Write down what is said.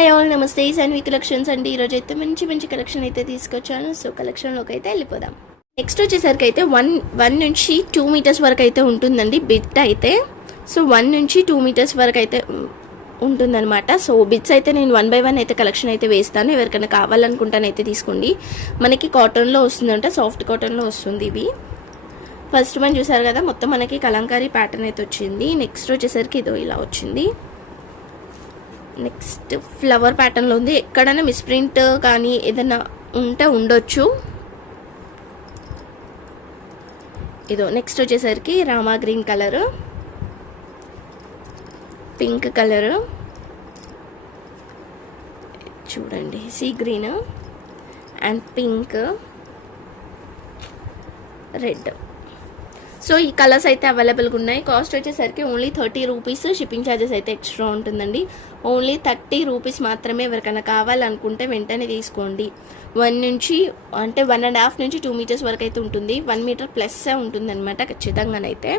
Hi all నమస్తే. Saanvi collections అండి. ఈరోజు అయితే మంచి మంచి కలెక్షన్ అయితే తీసుకొచ్చాను. సో కలెక్షన్లోకి అయితే వెళ్ళిపోదాం. నెక్స్ట్ వచ్చేసరికి అయితే వన్ వన్ నుంచి టూ మీటర్స్ వరకు అయితే ఉంటుందండి బిట్ అయితే. సో వన్ నుంచి టూ మీటర్స్ వరకు అయితే ఉంటుందన్నమాట. సో బిట్స్ అయితే నేను వన్ బై వన్ అయితే కలెక్షన్ అయితే వేస్తాను. ఎవరికైనా కావాలనుకుంటానైతే తీసుకోండి. మనకి కాటన్లో వస్తుందంట సాఫ్ట్ కాటన్లో వస్తుంది ఇవి. ఫస్ట్ మనం చూసారు కదా మొత్తం మనకి కలంకారీ ప్యాటర్న్ అయితే వచ్చింది. నెక్స్ట్ వచ్చేసరికి ఇదో ఇలా వచ్చింది. నెక్స్ట్ ఫ్లవర్ ప్యాటర్న్లో ఉంది. ఎక్కడైనా మిస్ప్రింట్ కానీ ఏదైనా ఉంటే ఉండొచ్చు. ఇదో నెక్స్ట్ వచ్చేసరికి రామా గ్రీన్ కలర్. Pink colour. చూడండి see green. And pink. Red. So ఈ కలర్స్ అయితే అవైలబుల్గా ఉన్నాయి. కాస్ట్ వచ్చేసరికి only thirty rupees. Shipping charges అయితే ఎక్స్ట్రా ఉంటుందండి. ఓన్లీ థర్టీ రూపీస్ మాత్రమే ఎవరికైనా కావాలనుకుంటే వెంటనే తీసుకోండి. వన్ నుంచి అంటే వన్ అండ్ హాఫ్ నుంచి టూ మీటర్స్ వరకు అయితే ఉంటుంది. వన్ మీటర్ ప్లస్ ఉంటుంది అనమాట ఖచ్చితంగానైతే.